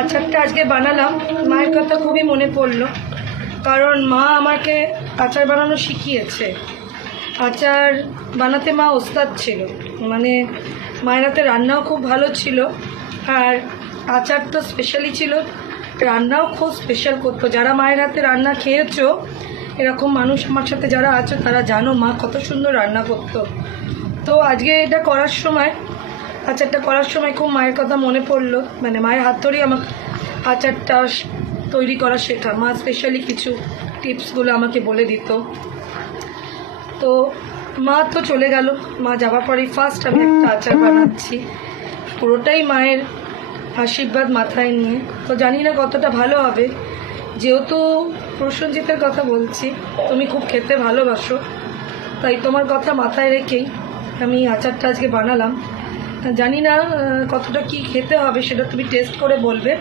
আচারটা আজকে বানালাম, মায়ের কথা খুবই মনে পড়লো, কারণ মা আমাকে আচার বানানো শিখিয়েছে। আচার বানাতে মা ওস্তাদ ছিল, মানে মায়ের হাতে রান্নাও খুব ভালো ছিল, আর আচার তো স্পেশালি ছিল, রান্নাও খুব স্পেশাল করতো। যারা মায়ের হাতে রান্না খেয়েছো, এরকম মানুষ আমার সাথে যারা আছো তারা জানো মা কত সুন্দর রান্না করতো। তো আজকে এটা করার সময়, আচারটা করার সময় খুব মায়ের কথা মনে পড়লো। মানে মায়ের হাত ধরেই আমাকে আচারটা তৈরি করা শেখা। মা স্পেশালি কিছু টিপসগুলো আমাকে বলে দিত। তো মা তো চলে গেল, মা যাওয়ার পরেই ফার্স্ট আমি একটা আচার বানাচ্ছি, পুরোটাই মায়ের আশীর্বাদ মাথায় নিয়ে। তো জানি না কতটা ভালো হবে, যেহেতু প্রসেনজিতের কথা বলছি, তুমি খুব খেতে ভালোবাসো, তাই তোমার কথা মাথায় রেখেই আমি আচারটা আজকে বানালাম। জানি না কতটা কি খেতে হবে সেটা তুমি টেস্ট করে বলবে,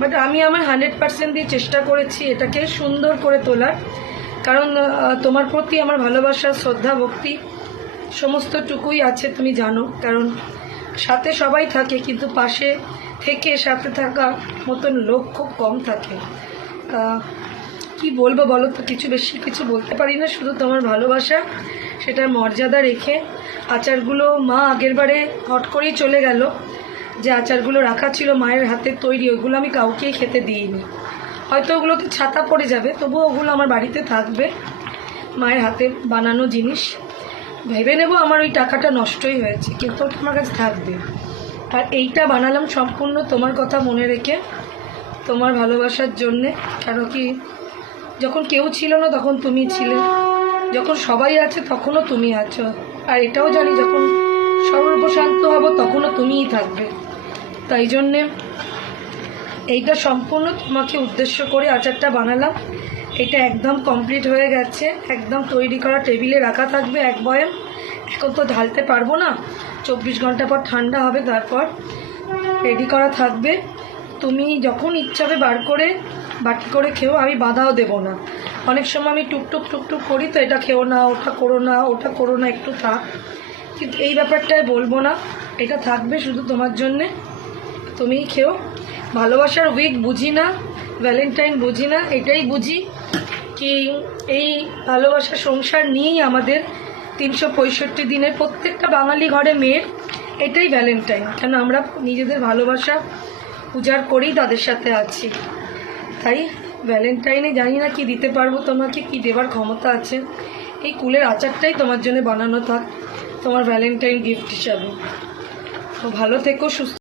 বাট আমি আমার 100% দিয়ে চেষ্টা করেছি এটাকে সুন্দর করে তোলার, কারণ তোমার প্রতি আমার ভালোবাসা, শ্রদ্ধা, ভক্তি সমস্তটুকুই আছে, তুমি জানো। কারণ সাথে সবাই থাকে, কিন্তু পাশে থেকে সাথে থাকা মতন লোক খুব কম থাকে। কি বলবো বলো তো, বেশি কিছু বলতে পারি না, শুধু তোমার ভালোবাসা, সেটার মর্যাদা রেখে আচারগুলো মা আগেরবারে হট করেই চলে গেল। যে আচারগুলো রাখা ছিল মায়ের হাতের তৈরি, ওইগুলো আমি কাউকেই খেতে দিইনি। হয়তো ওগুলোতে ছাতা পড়ে যাবে, তবুও ওগুলো আমার বাড়িতে থাকবে, মায়ের হাতে বানানো জিনিস। ভেবে নেব আমার ওই টাকাটা নষ্টই হয়েছে, কিন্তু ওটা আমার কাছে থাকবে। আর এইটা বানালাম সম্পূর্ণ তোমার কথা মনে রেখে, তোমার ভালোবাসার জন্যে। কেন কি, যখন কেউ ছিল না তখন তুমি ছিলে, যখন সবাই আছে তখনও তুমি আছো, আর এটাও জানি যখন সর্বশান্ত হব তখনও তুমিই থাকবে। তাই জন্যে এইটা সম্পূর্ণ তোমাকে উদ্দেশ্য করে আচারটা বানালাম। এটা একদম কমপ্লিট হয়ে গেছে, একদম তৈরি করা, টেবিলে রাখা থাকবে এক বয়াম। এখন তো ঢালতে পারবো না, 24 ঘন্টা পর ঠান্ডা হবে, তারপর রেডি করা থাকবে। তুমি যখন ইচ্ছা হবে বার করে বাটি করে খেও, আমি বাধাও দেবো না। অনেক সময় আমি টুকটুক করি, তো এটা খেও না, ওটা করো না, ওটা করো না, একটু থাক, কিন্তু এই ব্যাপারটায় বলবো না, এটা থাকবে শুধু তোমার জন্যে, তুমিই খেও। ভালোবাসার উইক বুঝি না, ভ্যালেন্টাইন বুঝি না, এটাই বুঝি কি এই ভালোবাসা সংসার নিয়েই আমাদের 365 দিনের প্রত্যেকটা বাঙালি ঘরে মেয়ের এটাই ভ্যালেন্টাইন। কেন আমরা নিজেদের ভালোবাসা উজাড় করেই তাদের সাথে আছি। তাই ভ্যালেন্টাইনে জানি না কি দিতে পারবো তোমাকে, কি দেবার ক্ষমতা আছে, এই কুলের আচারটাই তোমার জন্য বানানো থাক, তোমার ভ্যালেন্টাইন গিফট হিসাবে। তো ভালো থেকো, সুস্থ।